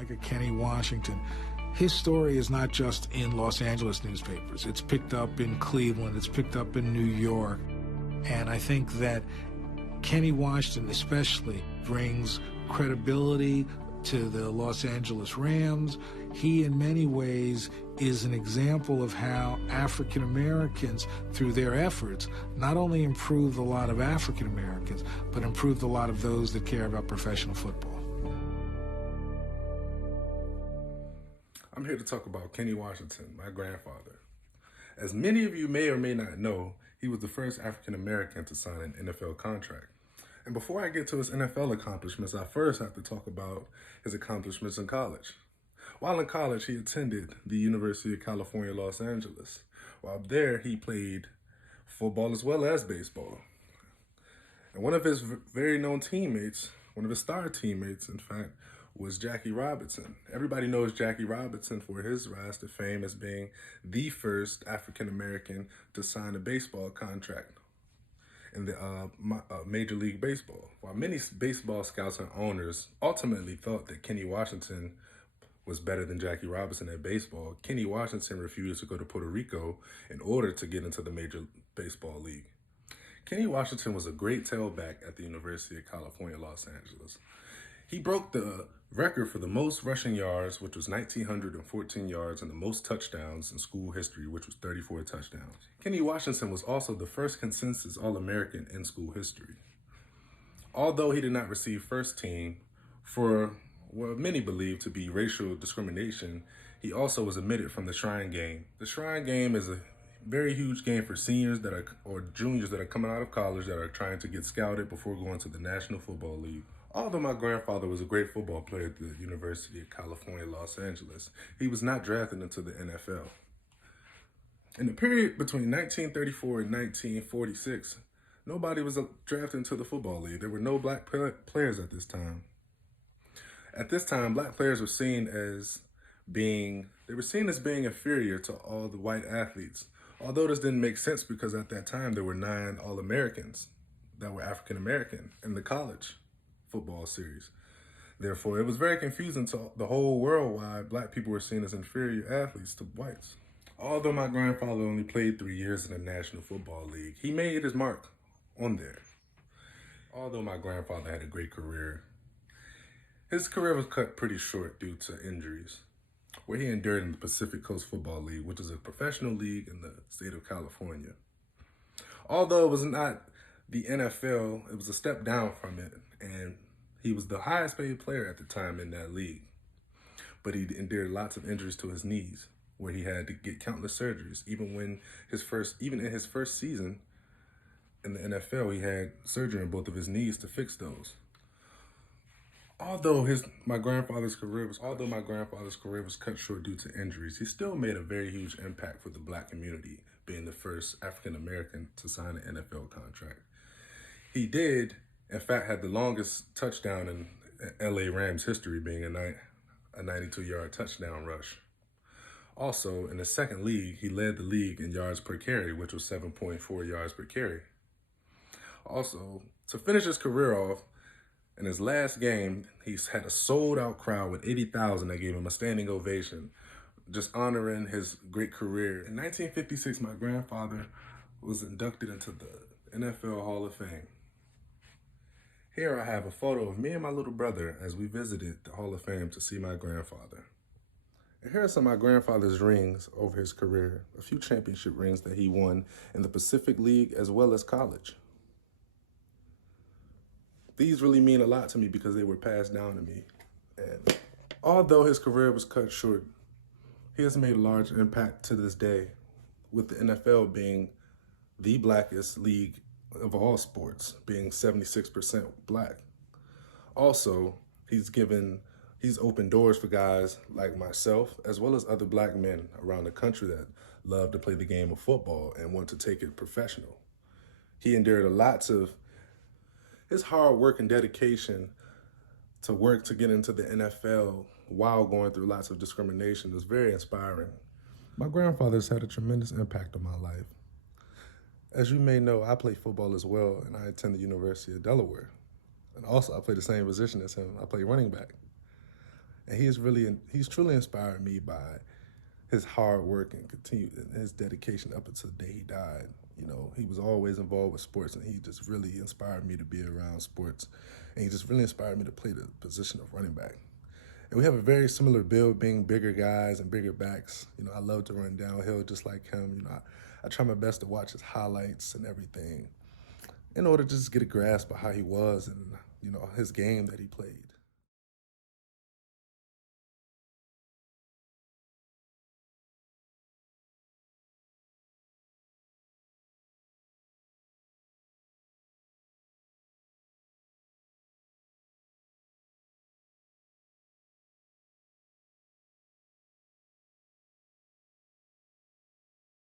like a Kenny Washington, his story is not just in Los Angeles newspapers. It's picked up in Cleveland, it's picked up in New York. And I think that Kenny Washington especially brings credibility to the Los Angeles Rams. He, in many ways, is an example of how African Americans, through their efforts, not only improved a lot of African Americans, but improved a lot of those that care about professional football. I'm here to talk about Kenny Washington, my grandfather. As many of you may or may not know, he was the first African American to sign an NFL contract. And before I get to his NFL accomplishments, I first have to talk about his accomplishments in college. While in college, he attended the University of California, Los Angeles. While there, he played football as well as baseball. And one of his very known teammates, one of his star teammates, in fact, was Jackie Robinson. Everybody knows Jackie Robinson for his rise to fame as being the first African-American to sign a baseball contract in the Major League Baseball. While many baseball scouts and owners ultimately thought that Kenny Washington was better than Jackie Robinson at baseball, Kenny Washington refused to go to Puerto Rico in order to get into the Major Baseball League. Kenny Washington was a great tailback at the University of California, Los Angeles. He broke the record for the most rushing yards, which was 1,914 yards, and the most touchdowns in school history, which was 34 touchdowns. Kenny Washington was also the first consensus All-American in school history. Although he did not receive first team for what many believe to be racial discrimination, he also was omitted from the Shrine Game. The Shrine Game is a very huge game for seniors or juniors that are coming out of college that are trying to get scouted before going to the National Football League. Although my grandfather was a great football player at the University of California, Los Angeles, he was not drafted into the NFL. In the period between 1934 and 1946, nobody was drafted into the Football League. There were no black players at this time. At this time, black players were seen as being inferior to all the white athletes. Although this didn't make sense because at that time there were 9 All-Americans that were African American in the college football series. Therefore, it was very confusing to the whole world why black people were seen as inferior athletes to whites. Although my grandfather only played 3 years in the National Football League, he made his mark on there. Although my grandfather had a great career, his career was cut pretty short due to injuries, where he endured in the Pacific Coast Football League, which is a professional league in the state of California. Although it was not the NFL, it was a step down from it, and he was the highest paid player at the time in that league. But he endured lots of injuries to his knees, where he had to get countless surgeries. Even in his first season in the NFL, he had surgery on both of his knees to fix those. Although my grandfather's career was cut short due to injuries, he still made a very huge impact for the black community, being the first African American to sign an NFL contract. He did, in fact, had the longest touchdown in LA Rams history, being a 92-yard touchdown rush. Also, in the second league, he led the league in yards per carry, which was 7.4 yards per carry. Also, to finish his career off, in his last game, he's had a sold-out crowd with 80,000 that gave him a standing ovation, just honoring his great career. In 1956, my grandfather was inducted into the NFL Hall of Fame. Here I have a photo of me and my little brother as we visited the Hall of Fame to see my grandfather. And here are some of my grandfather's rings over his career, a few championship rings that he won in the Pacific League as well as college. These really mean a lot to me because they were passed down to me. And although his career was cut short, he has made a large impact to this day, with the NFL being the blackest league of all sports, being 76% black. Also, he's opened doors for guys like myself, as well as other black men around the country that love to play the game of football and want to take it professional. He endured lots of his hard work and dedication to work to get into the NFL while going through lots of discrimination is very inspiring. My grandfather's had a tremendous impact on my life. As you may know, I play football as well, and I attend the University of Delaware. And also, I play the same position as him. I play running back. And he's truly inspired me by his hard work and his dedication up until the day he died. You know, he was always involved with sports, and he just really inspired me to be around sports. And he just really inspired me to play the position of running back. And we have a very similar build, being bigger guys and bigger backs. You know, I love to run downhill just like him. You know, I try my best to watch his highlights and everything in order to just get a grasp of how he was and, you know, his game that he played.